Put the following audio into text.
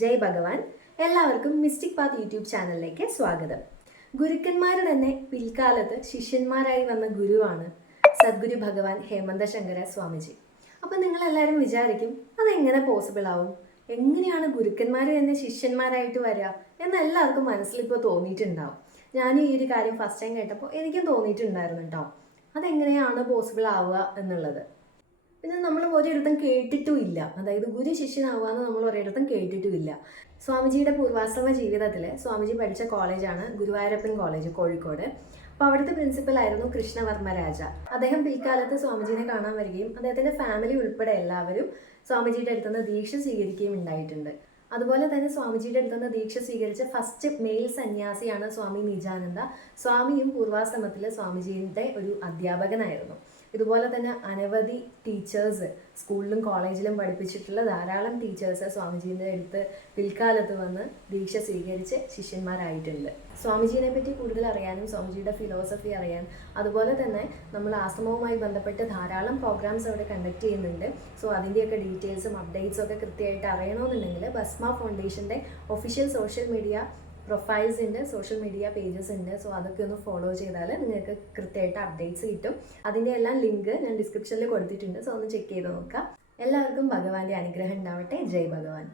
ജയ് ഭഗവാൻ. എല്ലാവർക്കും mystic path YouTube ചാനലിലേക്ക് സ്വാഗതം. ഗുരുക്കന്മാർ തന്നെ പിൽക്കാലത്ത് ശിഷ്യന്മാരായി വന്ന ഗുരുവാണ് സദ്ഗുരു ഭഗവാൻ ഹേമന്ത ശങ്കര സ്വാമിജി. അപ്പം നിങ്ങളെല്ലാവരും വിചാരിക്കും, അതെങ്ങനെ പോസിബിൾ ആവും? എങ്ങനെയാണ് ഗുരുക്കന്മാർ തന്നെ ശിഷ്യന്മാരായിട്ട് വരിക എന്ന് എല്ലാവർക്കും മനസ്സിലിപ്പോൾ തോന്നിയിട്ടുണ്ടാവും. ഞാനും ഈ ഒരു കാര്യം ഫസ്റ്റ് ടൈം കേട്ടപ്പോൾ എനിക്കും തോന്നിയിട്ടുണ്ടായിരുന്നു കേട്ടോ, അതെങ്ങനെയാണ് പോസിബിൾ ആവുക എന്നുള്ളത്. പിന്നെ നമ്മൾ ഒരിടത്തും കേട്ടിട്ടുമില്ല, അതായത് ഗുരു ശിഷ്യനാവുക എന്ന് നമ്മൾ ഒരിടത്തും കേട്ടിട്ടുമില്ല. സ്വാമിജിയുടെ പൂർവാശ്രമ ജീവിതത്തിൽ സ്വാമിജി പഠിച്ച കോളേജാണ് ഗുരുവായൂരപ്പൻ കോളേജ്, കോഴിക്കോട്. അപ്പോൾ അവിടുത്തെ പ്രിൻസിപ്പൽ ആയിരുന്നു കൃഷ്ണവർമ്മ രാജ. അദ്ദേഹം പിൽക്കാലത്ത് സ്വാമിജിനെ കാണാൻ വരികയും അദ്ദേഹത്തിൻ്റെ ഫാമിലി ഉൾപ്പെടെ എല്ലാവരും സ്വാമിജിയുടെ അടുത്തുനിന്ന് ദീക്ഷ സ്വീകരിക്കുകയും ഉണ്ടായിട്ടുണ്ട്. അതുപോലെ തന്നെ സ്വാമിജിയുടെ അടുത്തുനിന്ന് ദീക്ഷ സ്വീകരിച്ച ഫസ്റ്റ് മെയിൽ സന്യാസിയാണ് സ്വാമി നിജാനന്ദ. സ്വാമിയും പൂർവാശ്രമത്തിലെ സ്വാമിജിയുടെ ഒരു അധ്യാപകനായിരുന്നു. ഇതുപോലെ തന്നെ അനവധി ടീച്ചേഴ്സ് സ്കൂളിലും കോളേജിലും പഠിപ്പിച്ചിട്ടുള്ള ധാരാളം ടീച്ചേഴ്സ് സ്വാമിജീൻ്റെ അടുത്ത് പിൽക്കാലത്ത് വന്ന് ദീക്ഷ സ്വീകരിച്ച് ശിഷ്യന്മാരായിട്ടുണ്ട്. സ്വാമിജീനെ പറ്റി കൂടുതൽ അറിയാനും സ്വാമിജിയുടെ ഫിലോസഫി അറിയാൻ, അതുപോലെ തന്നെ നമ്മൾ ആശ്രമവുമായി ബന്ധപ്പെട്ട് ധാരാളം പ്രോഗ്രാംസ് അവിടെ കണ്ടക്ട് ചെയ്യുന്നുണ്ട്. സോ അതിൻ്റെയൊക്കെ ഡീറ്റെയിൽസും അപ്ഡേറ്റ്സും ഒക്കെ കൃത്യമായിട്ട് അറിയണമെന്നുണ്ടെങ്കിൽ ഭസ്മ ഫൗണ്ടേഷൻ്റെ ഒഫീഷ്യൽ സോഷ്യൽ മീഡിയ പ്രൊഫൈൽസ് ഉണ്ട്, സോഷ്യൽ മീഡിയ പേജസ് ഉണ്ട്. സോ അതൊക്കെ ഒന്ന് ഫോളോ ചെയ്താൽ നിങ്ങൾക്ക് കൃത്യമായിട്ട് അപ്ഡേറ്റ്സ് കിട്ടും. അതിൻ്റെ എല്ലാം ലിങ്ക് ഞാൻ ഡിസ്ക്രിപ്ഷനിൽ കൊടുത്തിട്ടുണ്ട്. സോ ഒന്ന് ചെക്ക് ചെയ്ത് നോക്കാം. എല്ലാവർക്കും ഭഗവാന്റെ അനുഗ്രഹം ഉണ്ടാവട്ടെ. ജയ് ഭഗവാൻ.